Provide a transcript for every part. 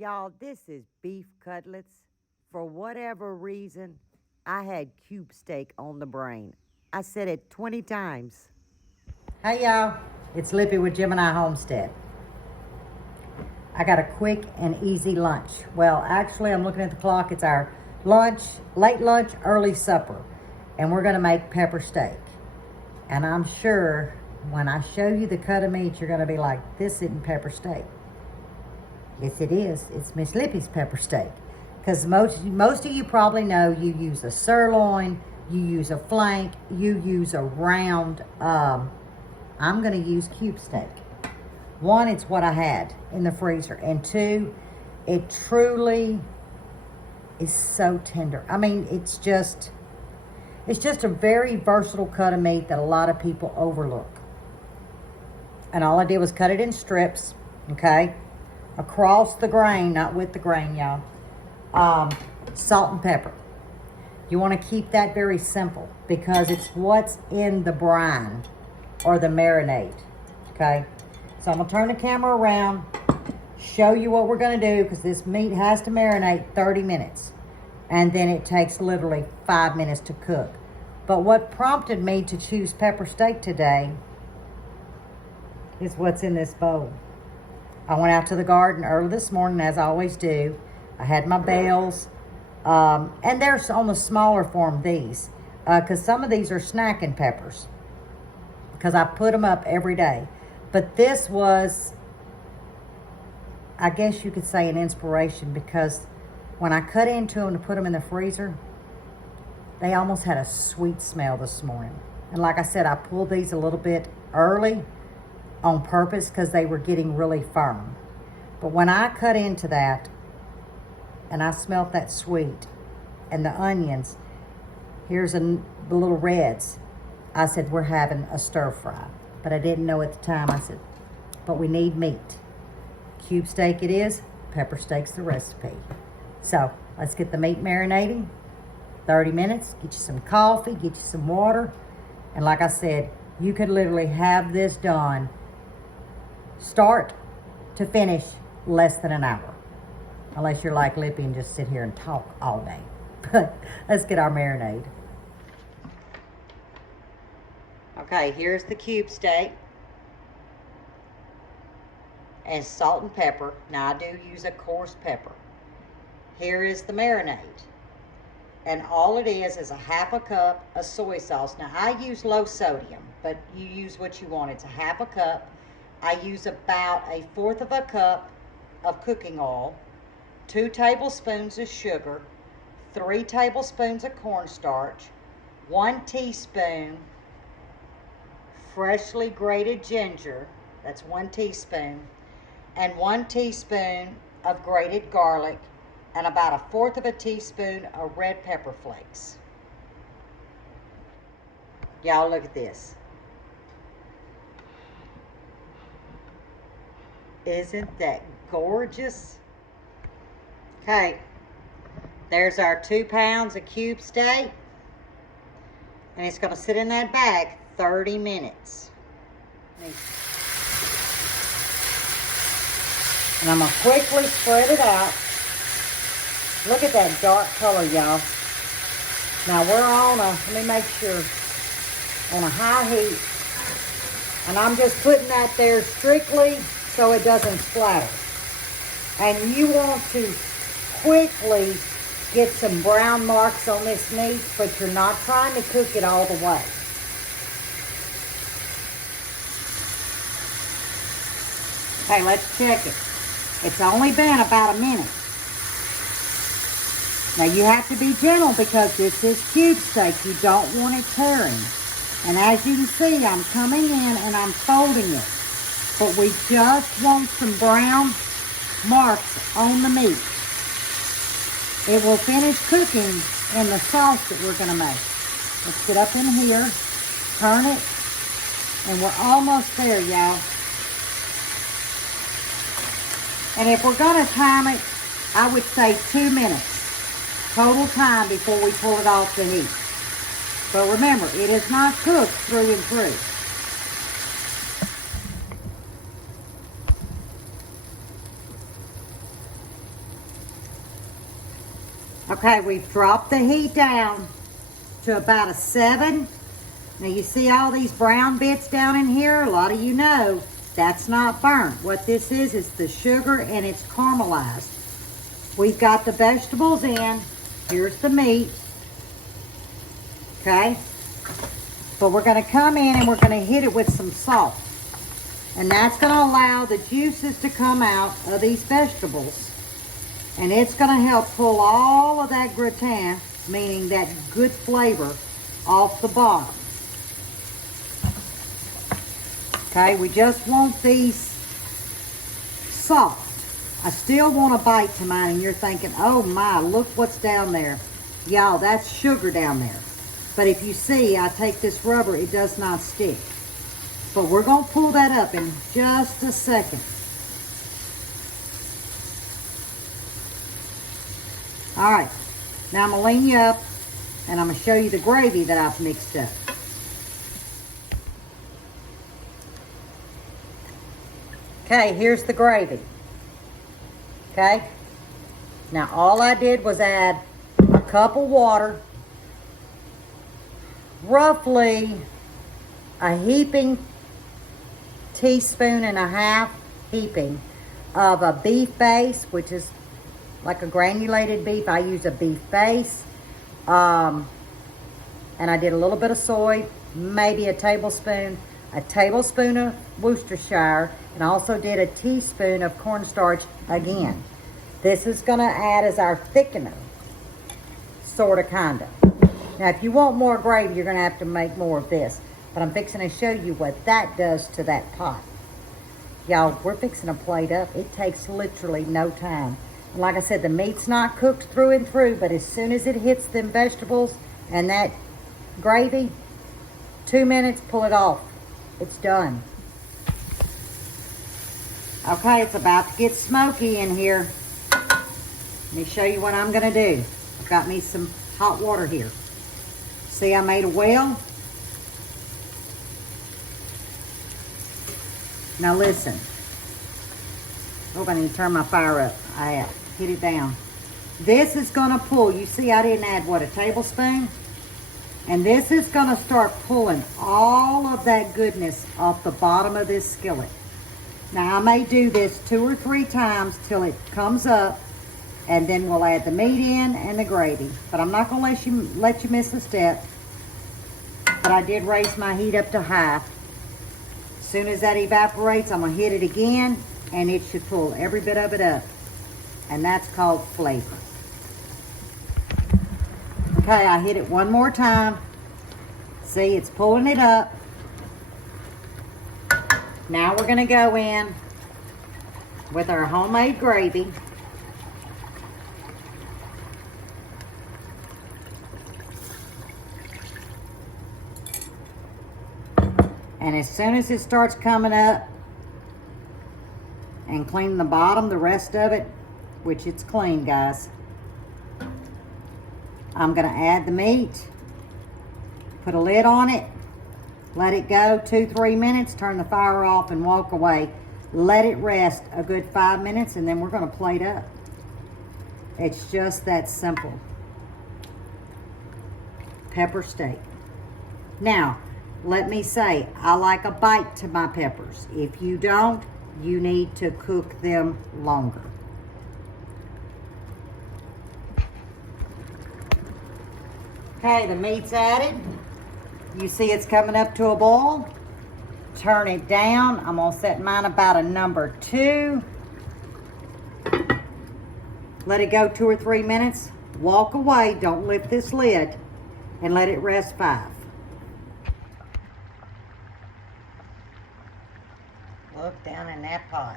Y'all, this is beef cutlets. For whatever reason, I had cube steak on the brain. I said it 20 times. Hey y'all, it's Lippy with Gemini Homestead. I got a quick and easy lunch. Well, actually, I'm looking at the clock. It's our lunch, late lunch, early supper. And we're gonna make pepper steak. And I'm sure when I show you the cut of meat, you're gonna be like, this isn't pepper steak. Yes, it is. It's Miss Lippy's pepper steak. Because most of you probably know you use a sirloin, you use a flank, you use a round. I'm going to use cube steak. One, it's what I had in the freezer. And two, it truly is so tender. I mean, it's just a very versatile cut of meat that a lot of people overlook. And all I did was cut it in strips, okay? Across the grain, not with the grain, y'all. Salt and pepper. You want to keep that very simple because it's what's in the brine or the marinade, okay? So I'm going to turn the camera around, show you what we're going to do because this meat has to marinate 30 minutes. And then it takes literally 5 minutes to cook. But what prompted me to choose pepper steak today is what's in this bowl. I went out to the garden early this morning, as I always do. I had my bales, and they're on the smaller form, these, because some of these are snacking peppers, because I put them up every day. But this was, I guess you could say, an inspiration, because when I cut into them to put them in the freezer, they almost had a sweet smell this morning. And like I said, I pulled these a little bit early on purpose because they were getting really firm. But when I cut into that and I smelt that sweet and the onions, here's the little reds, I said, we're having a stir fry. But I didn't know at the time. I said, but we need meat. Cube steak it is, pepper steak's the recipe. So let's get the meat marinating. 30 minutes, get you some coffee, get you some water. And like I said, you could literally have this done start to finish less than an hour. Unless you're like Lippy and just sit here and talk all day. But let's get our marinade. Okay, here's the cube steak. And salt and pepper. Now I do use a coarse pepper. Here is the marinade. And all it is a half a cup of soy sauce. Now I use low sodium, but you use what you want. It's a half a cup. I use about 1/4 of a cup of cooking oil, 2 tablespoons of sugar, 3 tablespoons of cornstarch, 1 teaspoon freshly grated ginger, that's 1 teaspoon, and 1 teaspoon of grated garlic, and about 1/4 of a teaspoon of red pepper flakes. Y'all look at this. Isn't that gorgeous? Okay, there's our 2 pounds of cube steak. And it's going to sit in that bag 30 minutes. And I'm going to quickly spread it out. Look at that dark color, y'all. Now we're on let me make sure, on a high heat. And I'm just putting that there strictly so it doesn't splatter. And you want to quickly get some brown marks on this meat, but you're not trying to cook it all the way. Okay, let's check it. It's only been about a minute. Now you have to be gentle because this is cube steak. You don't want it tearing. And as you can see, I'm coming in and I'm folding it. But we just want some brown marks on the meat. It will finish cooking in the sauce that we're going to make. Let's get up in here, turn it, and we're almost there, y'all. And if we're going to time it, I would say 2 minutes total time before we pull it off the heat. But remember, it is not cooked through and through. Okay, we've dropped the heat down to about a 7. Now you see all these brown bits down in here? A lot of you know that's not burnt. What this is the sugar, and it's caramelized. We've got the vegetables in. Here's the meat. Okay? But we're going to come in and we're going to hit it with some salt. And that's going to allow the juices to come out of these vegetables. And it's going to help pull all of that gratin, meaning that good flavor, off the bottom. Okay, we just want these soft. I still want a bite to mine, and you're thinking, oh my, look what's down there. Y'all, that's sugar down there. But if you see, I take this rubber, it does not stick. But we're going to pull that up in just a second. All right, now I'm going to lean you up, and I'm going to show you the gravy that I've mixed up. Okay, here's the gravy. Okay, now all I did was add a cup of water, roughly a heaping teaspoon and a half heaping of a beef base, which is like a granulated beef. I use a beef base, and I did a little bit of soy, maybe a tablespoon of Worcestershire, and I also did a teaspoon of cornstarch again. This is going to add as our thickener, sort of, kind of. Now, if you want more gravy, you're going to have to make more of this. But I'm fixing to show you what that does to that pot. Y'all, we're fixing a plate up. It takes literally no time. And like I said, the meat's not cooked through and through, but as soon as it hits them vegetables and that gravy, 2 minutes, pull it off. It's done. Okay, it's about to get smoky in here. Let me show you what I'm going to do. I've got me some hot water here. See, I made a well. Now listen. Oh, I need to turn my fire up. I have. Hit it down. This is going to pull. You see, I didn't add, what, a tablespoon? And this is going to start pulling all of that goodness off the bottom of this skillet. Now, I may do this 2 or 3 times till it comes up, and then we'll add the meat in and the gravy. But I'm not going to let you miss a step. But I did raise my heat up to high. As soon as that evaporates, I'm going to hit it again, and it should pull every bit of it up. And that's called flavor. Okay, I hit it one more time. See, it's pulling it up. Now we're going to go in with our homemade gravy. And as soon as it starts coming up and cleaning the bottom, the rest of it, which it's clean, guys, I'm going to add the meat, put a lid on it, let it go 2-3 minutes, turn the fire off and walk away. Let it rest a good 5 minutes, and then we're going to plate up. It's just that simple. Pepper steak. Now, let me say, I like a bite to my peppers. If you don't, you need to cook them longer. Okay, the meat's added. You see it's coming up to a boil. Turn it down. I'm going to set mine about a number 2. Let it go 2 or 3 minutes. Walk away. Don't lift this lid. And let it rest 5. Look down in that pot.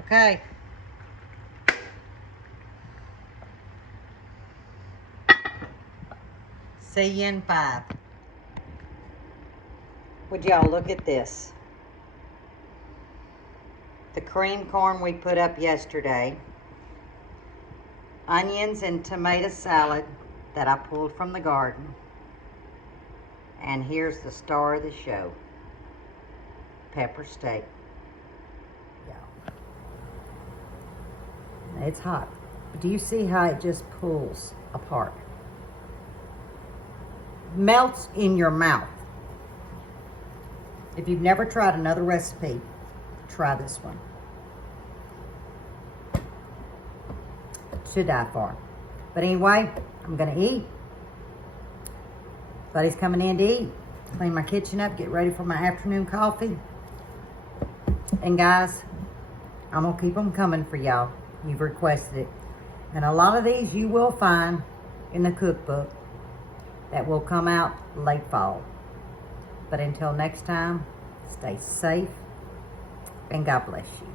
Okay. See you in 5. Would y'all look at this? The cream corn we put up yesterday. Onions and tomato salad that I pulled from the garden. And here's the star of the show. Pepper steak. It's hot. But do you see how it just pulls apart? Melts in your mouth. If you've never tried another recipe, try this one. To die for. But anyway, I'm gonna eat. Buddy's coming in to eat. Clean my kitchen up, get ready for my afternoon coffee. And guys, I'm gonna keep them coming for y'all. You've requested it. And a lot of these you will find in the cookbook that will come out late fall. But until next time, stay safe and God bless you.